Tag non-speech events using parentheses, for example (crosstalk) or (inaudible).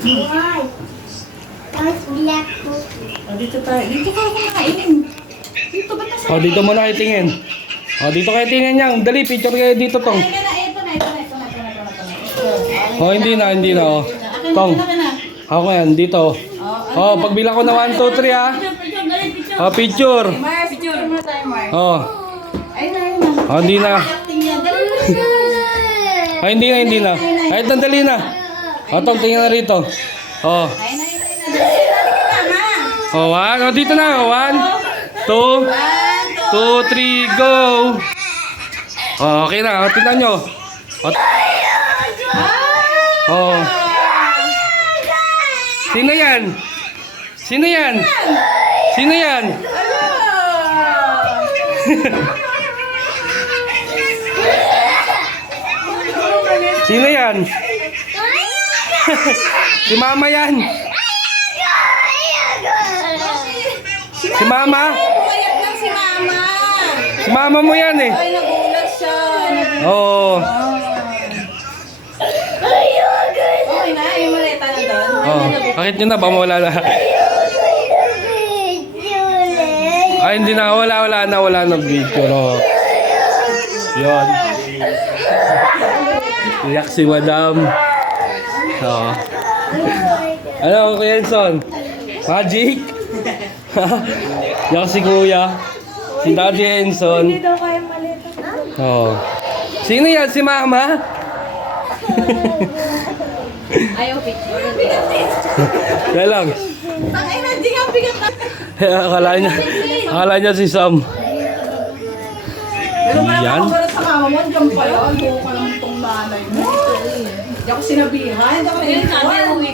Why? Tapos black po. O, dito tayo. Dito ka kumain. Dito ba nasa... O, dito muna kayo tingin. O, dito kayo tingin niyan. Dali, picture kayo dito, Tong. Ay, na, ito na, ito na, ito na, ito na, ito na, ito na. O, hindi na, hindi na, o. Akin Tong, ako yan, dito. O, O, pagbilang ko na 1, 2, 3, ha. O, picture. Mar, picture muna tayo, Mar. O, Ayun na, ayun na. o, hindi na. Niya. Ay, hindi na, hindi na. Ay, dali na. O, Tong, tingin na rito. O, o, one. O, dito na. O, one, two, two, three, go. O, okay na. O, tingnan nyo. O, o. Sino yan? Sino yan? Sino yan? Sino yan? (laughs) (laughs) si mama yan. Si mama? Pumayat lang si Mama. Si mama mo yan eh. Ay, nagulat siya. Oo. Okay na, yung maleta na doon. Oh. Bakit nyo na ba mawala na? Ay, hindi na. Wala, wala na. Wala na video. Oh. Yun. Iyak si madam. Oo. Ano, Kuya Enson? Magic? (laughs) Iyak si kuya. Si Daddy Enson. Hindi daw kaya malita. Oo. Sino yan? Si mama? Ayaw, picture. Kaya lang. Ay, hindi nga bigat na. (laughs) akala niya, akala niya si Sam. Pero parang Yan. ako sa mama mo, diyan pala. Ayaw ka naman itong nanay mo. Hindi ako sinabihan. Hindi ako